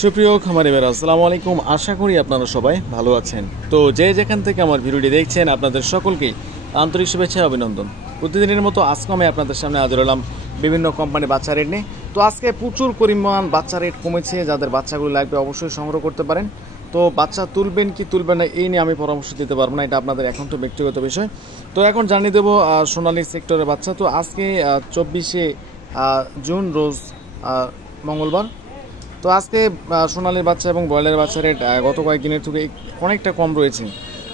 সুপ্রিয় খামারি ভাইরা আসসালামু আলাইকুম। আশা করি আপনারা সবাই ভালো আছেন। তো যে যেখান থেকে আমার ভিডিওটি দেখছেন আপনাদের সকলকেই আন্তরিক শুভেচ্ছা অভিনন্দন। প্রতিদিনের মতো আজকে আমি আপনাদের সামনে হাজির হলাম বিভিন্ন কোম্পানির বাচ্চা রেট নিয়ে। তো আজকে প্রচুর পরিমাণ বাচ্চা রেট কমেছে, যাদের বাচ্চাগুলো লাগবে অবশ্যই সংগ্রহ করতে পারেন। তো বাচ্চা তুলবেন কি তুলবেন না এই নিয়ে আমি পরামর্শ দিতে পারবো না, এটা আপনাদের এখন তো ব্যক্তিগত বিষয়। তো এখন জানিয়ে দেবো সোনালী সেক্টরের বাচ্চা। তো আজকে 24শে জুন রোজ মঙ্গলবার। তো আজকে সোনালির বাচ্চা এবং ব্রয়লারের বাচ্চা রেট গত কয়েকদিনের থেকে অনেকটা কম রয়েছে।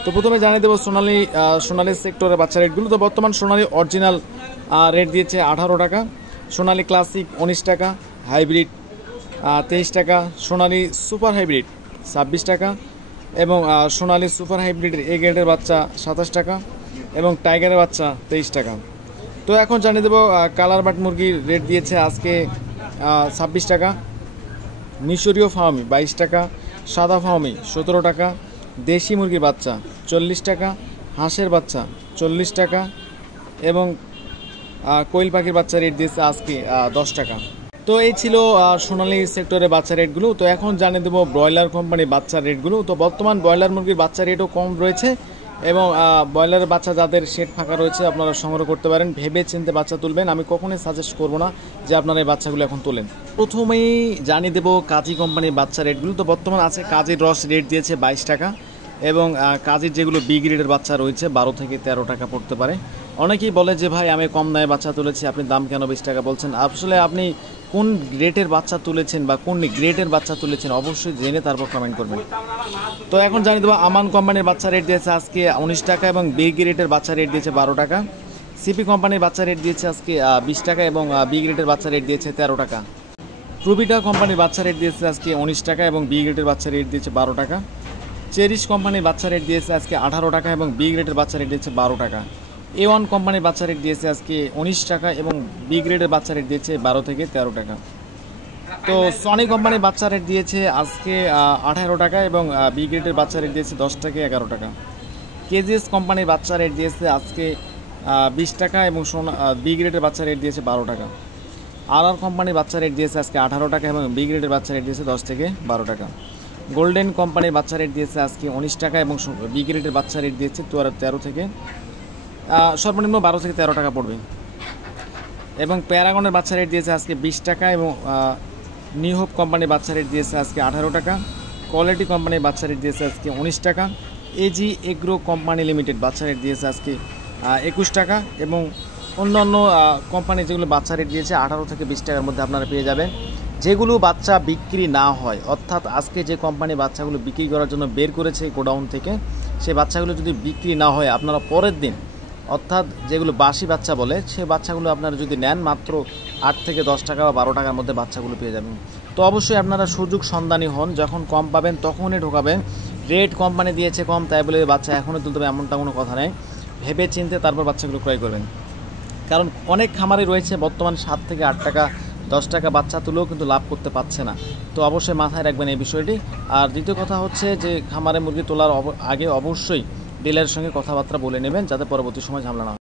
তো প্রথমে জানিয়ে দেবো সোনালী সেক্টরের বাচ্চা রেটগুলো। তো বর্তমান সোনালি অরিজিনাল রেট দিয়েছে 18 টাকা, সোনালি ক্লাসিক 19 টাকা, হাইব্রিড 23 টাকা, সোনালি সুপার হাইব্রিড 26 টাকা এবং সোনালি সুপার হাইব্রিডের এ গ্রেডের বাচ্চা 27 টাকা এবং টাইগারের বাচ্চা 23 টাকা। তো এখন জানিয়ে দেবো কালার বাট মুরগির রেট দিয়েছে আজকে 26 টাকা, মিশরীয় ফার্মি 22 টাকা, সাদা ফার্মি 17 টাকা, দেশি মুরগির বাচ্চা 40 টাকা, হাঁসের বাচ্চা 40 টাকা এবং কোয়েল পাখির বাচ্চা রেট দিয়েছে আজকে 10 টাকা। তো এই ছিল সোনালী সেক্টরের বাচ্চা রেটগুলো। তো এখন জানিয়ে দেবো ব্রয়লার কোম্পানির বাচ্চার রেটগুলো। তো বর্তমান ব্রয়লার মুরগির বাচ্চা রেটও কম রয়েছে এবং ব্রয়লারের বাচ্চা যাদের শেড ফাঁকা রয়েছে আপনারা সংগ্রহ করতে পারেন, ভেবে চিন্তে বাচ্চা তুলবেন। আমি কখনোই সাজেস্ট করব না যে আপনারা এই বাচ্চাগুলো এখন তোলেন। প্রথমেই জানিয়ে দেবো কাজী কোম্পানির বাচ্চা রেটগুলো। তো বর্তমান আছে কাজীর রস রেট দিয়েছে 22 টাকা এবং কাজীর যেগুলো বি গ্রেডের বাচ্চা রয়েছে 12 থেকে 13 টাকা পড়তে পারে। অনেকেই বলে যে ভাই আমি কম দামে বাচ্চা তুলেছি, আপনি দাম কেন 20 টাকা বলছেন? আসলে আপনি কোন গ্রেডের বাচ্চা তুলেছেন বা কোন গ্রেডের বাচ্চা তুলেছেন অবশ্যই জেনে তারপর কমেন্ট করবেন। তো এখন জানিয়ে দেবো আমান কোম্পানির বাচ্চা রেট দিয়েছে আজকে 19 টাকা এবং বি গ্রেডের বাচ্চা রেট দিয়েছে 12 টাকা। সিপি কোম্পানির বাচ্চা রেট দিয়েছে আজকে 20 টাকা এবং বি গ্রেডের বাচ্চা রেট দিয়েছে 13 টাকা। প্রুবিটা কোম্পানির বাচ্চা রেট দিয়েছে আজকে 19 টাকা এবং বি গ্রেডের বাচ্চা রেট দিয়েছে 12 টাকা। চেরিশ কোম্পানির বাচ্চা রেট দিয়েছে আজকে 18 টাকা এবং বি গ্রেডের বাচ্চা রেট দিয়েছে 12 টাকা। A1 কোম্পানির বাচ্চা রেট দিয়েছে আজকে 19 টাকা এবং বি গ্রেডের বাচ্চা রেট দিয়েছে 12 থেকে 13 টাকা। তো সনি কোম্পানির বাচ্চা রেট দিয়েছে আজকে 18 টাকা এবং বি গ্রেডের বাচ্চা রেট দিয়েছে 10 থেকে 11 টাকা। কেজিএস কোম্পানির বাচ্চা রেট দিয়েছে আজকে 20 টাকা এবং বি গ্রেডের বাচ্চা রেট দিয়েছে 12 টাকা। আর কোম্পানির বাচ্চা রেট দিয়েছে আজকে 18 টাকা এবং বি গ্রেডের বাচ্চা রেট দিয়েছে 10 থেকে 12 টাকা। গোল্ডেন কোম্পানির বাচ্চা রেট দিয়েছে আজকে 19 টাকা এবং বি গ্রেডের বাচ্চা রেট দিয়েছে 13 থেকে সর্বনিম্ন 12 থেকে 13 টাকা পড়বে এবং প্যারাগনের বাচ্চা রেট দিয়েছে আজকে 20 টাকা এবং নিউ হোপ কোম্পানির বাচ্চা রেট দিয়েছে আজকে 18 টাকা। কোয়ালিটি কোম্পানির বাচ্চা রেট দিয়েছে আজকে 19 টাকা। এজি এগ্রো কোম্পানি লিমিটেড বাচ্চা রেট দিয়েছে আজকে 21 টাকা এবং অন্যান্য কোম্পানি যেগুলো বাচ্চা রেট দিয়েছে 18 থেকে 20 টাকার মধ্যে আপনারা পেয়ে যাবেন। যেগুলো বাচ্চা বিক্রি না হয়, অর্থাৎ আজকে যে কোম্পানি বাচ্চাগুলো বিক্রি করার জন্য বের করেছে গোডাউন থেকে, সেই বাচ্চাগুলো যদি বিক্রি না হয় আপনারা পরের দিন, অর্থাৎ যেগুলো বাসি বাচ্চা বলে, সেই বাচ্চাগুলো আপনারা যদি নেন মাত্র 8 থেকে 10 টাকা বা 12 টাকার মধ্যে বাচ্চাগুলো পেয়ে যাবেন। তো অবশ্যই আপনারা সুযোগ সন্ধানী হন, যখন কম পাবেন তখনই ঢোকাবেন। রেট কোম্পানি দিয়েছে কম তাই বলে বাচ্চা এখনও তুলতে হবে এমনটা কোনো কথা নেই। ভেবে চিনতে তারপর বাচ্চাগুলো ক্রয় করবেন, কারণ অনেক খামারে রয়েছে বর্তমান 7 থেকে 8 টাকা 10 টাকা বাচ্চা তুলেও কিন্তু লাভ করতে পারছে না। তো অবশ্যই মাথায় রাখবেন এই বিষয়টি। আর দ্বিতীয় কথা হচ্ছে যে খামারে মুরগি তোলার আগে অবশ্যই ডিলারের সঙ্গে কথাবার্তা বলে নেবেন, যাতে পরবর্তী সময় ঝামেলা না হয়।